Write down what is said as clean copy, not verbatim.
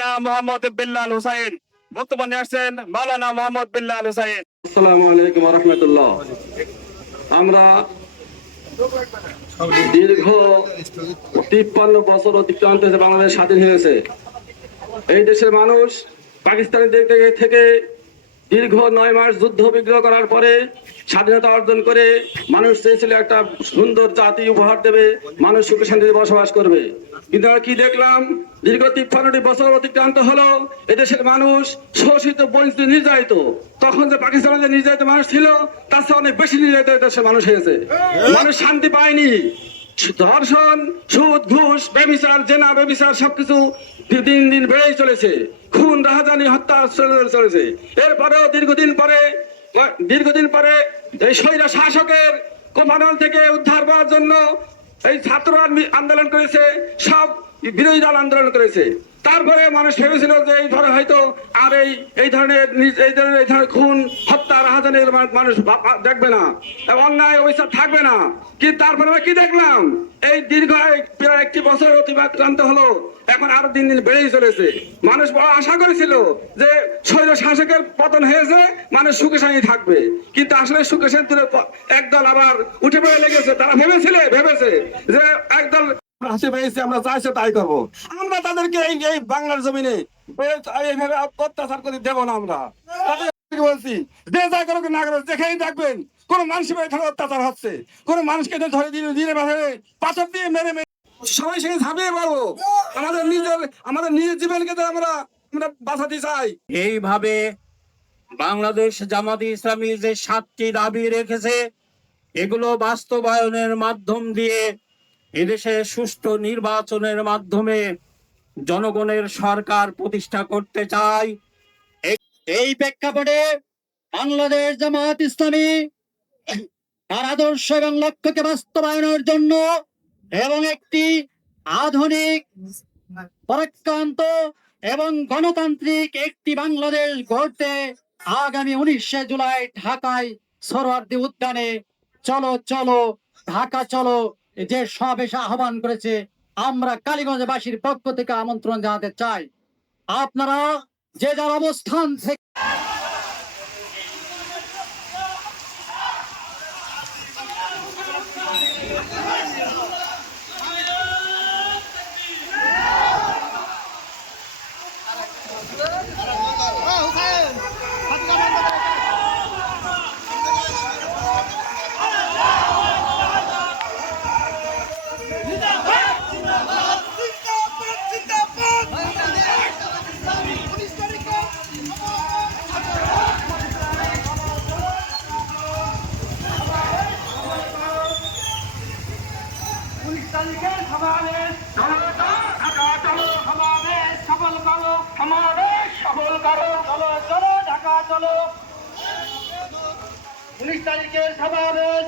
মোহাম্মদ বিল্লাল হুসাইন। বক্তব্য নিয়ে আসছেন মাওলানা মোহাম্মদ বিল্লাল হুসাইন। আসসালামু আলাইকুম ওয়া রাহমাতুল্লাহ। আমরা দীর্ঘ 53 বছর অতিক্রান্ত হয়েছে বাংলাদেশ স্বাধীন হয়েছে। এই দেশের মানুষ পাকিস্তানের দিক থেকে দীর্ঘ 9 মাস যুদ্ধ বিগ্রহ করার পরে স্বাধীনতা অর্জন করে মানুষ চেয়েছিল একটা সুন্দর জাতি উপহার দেবে, মানুষ সুখে শান্তিতে বসবাস করবে। কিন্তু আমরা কি দেখলাম, দীর্ঘ 53 বছর অতিক্রান্ত হলো, এদেশের মানুষ শোষিত, বঞ্চিত, নির্যাতিত। তখন যে পাকিস্তানের যে নির্যাতিত মানুষ ছিল, তার চেয়ে অনেক বেশি নির্যাতিত দেশের মানুষ হয়েছে। মানুষ শান্তি পায়নি। ধর্ষণ, সুদ, ঘুষ, ব্যভিচার, জেনা, ব্যভিচার সবকিছু দিন দিন বেড়েই চলেছে। খুন, রাহাজানি, হত্যা চলেছে। এরপরেও দীর্ঘদিন পরে এই স্বৈর শাসকের কোপানল থেকে উদ্ধার করার জন্য এই ছাত্ররা আন্দোলন করেছে, সব বিরোধী দল আন্দোলন করেছে। তারপরে মানুষ ভেবেছিল যে এই ধরে হয়তো আর এই ধরনের খুন, হত্যা, রাহাজানির মানুষ দেখবে না, অন্যায় অবিচার থাকবে না। কিন্তু তারপরে কি দেখলাম, এই দীর্ঘ প্রায় 1 বছর অতিক্রান্ত হলো, এখন আরো দিন দিন বেড়েই চলেছে। মানুষ বড় আশা করেছিল যে স্বৈর শাসকের পতন হয়েছে, মানুষ সুখে শান্তি থাকবে। কিন্তু আসলে সুখে শান্তির একদল আবার উঠে পড়ে লেগেছে। তারা ভেবেছে যে একদল হাসি পেয়েছে, আমরা চাইছে তাই করবো। আমরা তাদেরকে এই বাংলার জমিনে এইভাবে অত্যাচার করে দেবো না। আমরা তাদেরকে বলছি যে যা করুক না করুক, যেখানে দেখবেন কোন মানুষের অত্যাচার হচ্ছে, কোন মানুষকে ধরে দিনে পাথর দিয়ে মেরে সবাই সঙ্গে ঝাঁপিয়ে পড়বো। আমাদের নিজের জীবনকে আমরা বাঁচাতে চাই। এইভাবে বাংলাদেশ জামাত ইসলামী যে 7টি দাবি রেখেছে, এগুলো বাস্তবায়নের মাধ্যম দিয়ে এদেশে সুষ্ঠু নির্বাচনের মাধ্যমে জনগণের সরকার প্রতিষ্ঠা করতে চায়। এই প্রেক্ষাপটে বাংলাদেশ জামাত ইসলামী তার আদর্শ এবং লক্ষ্যকে বাস্তবায়নের জন্য এবং একটি আধুনিক, পরাক্রান্ত এবং গণতান্ত্রিক একটি বাংলাদেশ গড়তে আগামী 19 জুলাই ঢাকায় সোহরাওয়ার্দী উদ্যানে চলো চলো ঢাকা চলো যে সমাবেশে আহ্বান করেছে, আমরা কালীগঞ্জবাসীর পক্ষ থেকে আমন্ত্রণ জানাতে চাই। আপনারা যে যার অবস্থান থেকে ঢাকা চলো 19 তারিখের সমাবেশ